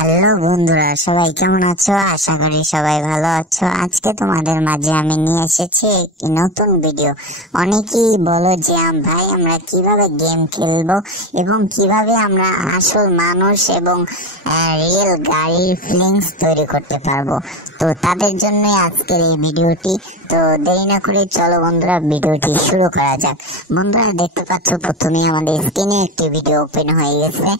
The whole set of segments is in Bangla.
হ্যালো বন্ধুরা, সবাই কেমন আছো? আশা করি সবাই ভালো আছো। আজকে তোমাদের মাঝে আমি নিয়ে এসেছি একটি নতুন ভিডিও। অনেকেই বলো যে ভাই আমরা কিভাবে গেম খেলবো এবং কিভাবে আমরা আসল মানুষ এবং রিয়েল গাড়ির ফিলিংস তৈরি করতে পারবো। তো তাদের জন্য আজকের এই ভিডিওটি। তো দেরি না করে চলো বন্ধুরা ভিডিওটি শুরু করা যাক। বন্ধুরা দেখতে পাচ্ছ প্রথমে আমাদের স্ক্রিনে একটি ভিডিও ওপেন হয়ে গেছে।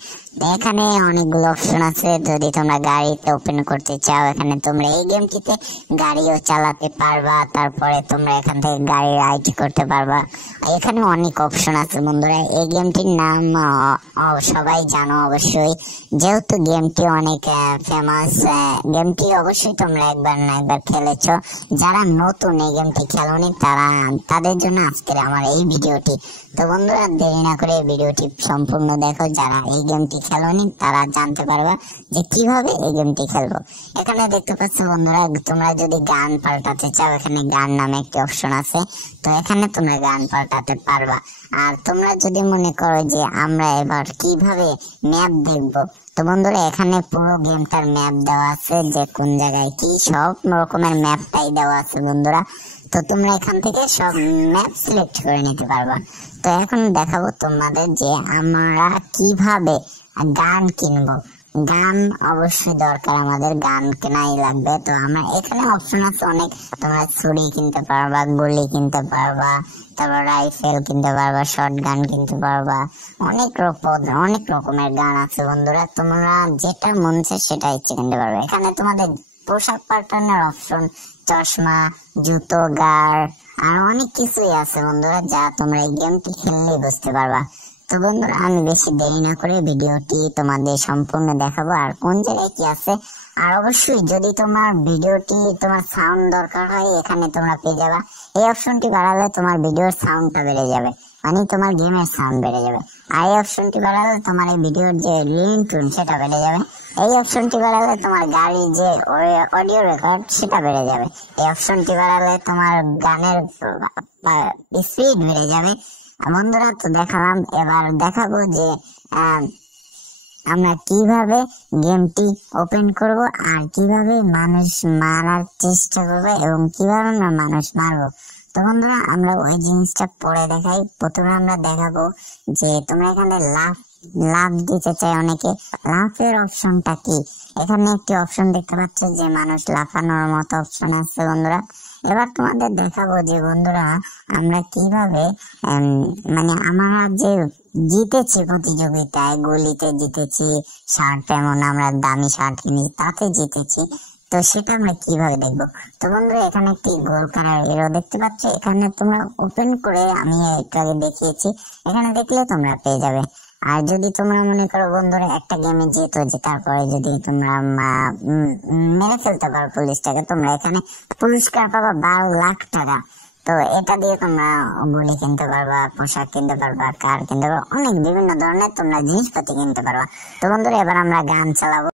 এখানে অনেকগুলো অপশন আছে। যদি তোমরা গাড়িতে ওপেন করতে চাও, এখানে তোমরা এই গেমটিতে গাড়িও চালাতে পারবা। তারপরে তোমরা এখান থেকে গাড়ির আইডি করতে পারবা। এখানে অনেক অপশন আছে বন্ধুরা। এই গেমটির নাম সবাই জানো অবশ্যই, যেহেতু গেমটি অনেক ফেমাস। গেমটি অবশ্যই তোমরা একবার না একবার খেলেছো। যারা নতুন এই গেমটি খেলোনি তাদের জন্য আজকের আমার এই ভিডিওটি। তো বন্ধুরা দেরি না করে ভিডিওটি সম্পূর্ণ দেখো। যারা এই গেমটি খেলোনি তারা জানতে পারবা যে কিভাবে এই গেমটি খেলবো। এখানে দেখতে পাচ্ছ বন্ধুরা, তোমরা যদি গান পাল্টাতে চাও, এখানে গান নামে একটি অপশন আছে। তো এখানে তোমরা গান পাল্টাতে পারবা। আর তোমরা যদি মনে করো যে আমরা এবার কিভাবে ম্যাপ দেখবো, তো বন্ধুরা এখানে পুরো গেমটার ম্যাপ দেওয়া আছে, যে কোন জায়গায় কি সব রকমের ম্যাপটাই দেওয়া আছে বন্ধুরা। তো তোমরা এখান থেকে সব ম্যাপ সিলেক্ট করে নিতে পারবা। তো এখন দেখাবো তোমাদের যে আমরা কিভাবে গান কিনবো। গান অবশ্যই দরকার, আমাদের গান কেনাই লাগবে। তো আমরা এখানে অপশন আছে অনেক। তোমরা ছুরি কিনতে পারবা, গুলি কিনতে পারবা, তারপর রাইফেল কিনতে পারবা, শর্ট গান কিনতে পারবা। অনেক রকমের গান আছে বন্ধুরা। তোমরা যেটা মন চায় সেটা ইচ্ছে কিনতে পারবে। এখানে তোমাদের পোশাক পাল্টানোর অপশন, চশমা, জুতো, গাড় আর অনেক কিছুই আছে বন্ধুরা, যা তোমরা এই গেমটি খেললেই বুঝতে পারবা। তো বন্ধুরা আমি বেশি দেরি না করে ভিডিওটি তোমাদের সম্পূর্ণ দেখাবো আর কোন জায়গায় কি আছে। আর অবশ্যই যদি তোমার ভিডিওটি তোমার সাউন্ড দরকার হয়, এখানে তোমরা পেয়ে যাবা। এই অপশনটি বাড়ালে তোমার ভিডিওর সাউন্ডটা বেড়ে যাবে, মানে তোমার গেমের সাউন্ড বেড়ে যাবে। আর এই অপশনটি বাড়ালে তোমার এই ভিডিওর যে রিংটোন সেটা বেড়ে যাবে। এই অপশনটি বাড়ালে তোমার গাড়ির যে অডিও রেকর্ড সেটা বেড়ে যাবে। এই অপশনটি বাড়ালে তোমার গানের স্পিড বেড়ে যাবে। বন্ধুরা তো দেখালাম, এবার দেখাবো যে আমরা কিভাবে গেমটি ওপেন করব আর কিভাবে মানুষ মারার চেষ্টা করবো এবং কিভাবে আমরা মানুষ মারবো। তো বন্ধুরা আমরা ওই জিনিসটা পরে দেখাই। প্রথমে আমরা দেখাবো যে তোমরা এখানে লাভ দিতে চাই অনেকে। লাফের অপশনটা কি? এখানে একটি অপশন দেখতে পাচ্ছ যে মানুষ লাফানোর মতো অপশন আছে বন্ধুরা। এবার তোমাদের দেখাবো যে বন্ধুরা আমরা কিভাবে মানে আমরা যে জিতেছি প্রতিযোগিতায়, গুলিতে জিতেছি, শার্ট এমন আমরা দামি শার্ট কিনি তাতে জিতেছি, তো সেটা আমরা কিভাবে দেখবো। তো বন্ধুরা এখানে একটি গোল করার এরো দেখতে পাচ্ছ। এখানে তোমরা ওপেন করে, আমি একটু আগে দেখিয়েছি, এখানে দেখলে তোমরা পেয়ে যাবে। আর যদি তোমরা মনে করো বন্ধুরা একটা গেমে জেতার পরে যদি তোমরা মেরে ফেলতে পারো পুলিশটাকে, তোমরা এখানে পুরস্কার পাবা 12 লাখ টাকা। তো এটা দিয়ে তোমরা গুলি কিনতে পারবা, পোশাক কিনতে পারবা, কার কিনতে পারবা, অনেক বিভিন্ন ধরনের তোমরা জিনিসপাতি কিনতে পারবা। তো বন্ধুরা এবার আমরা গান চালাবো।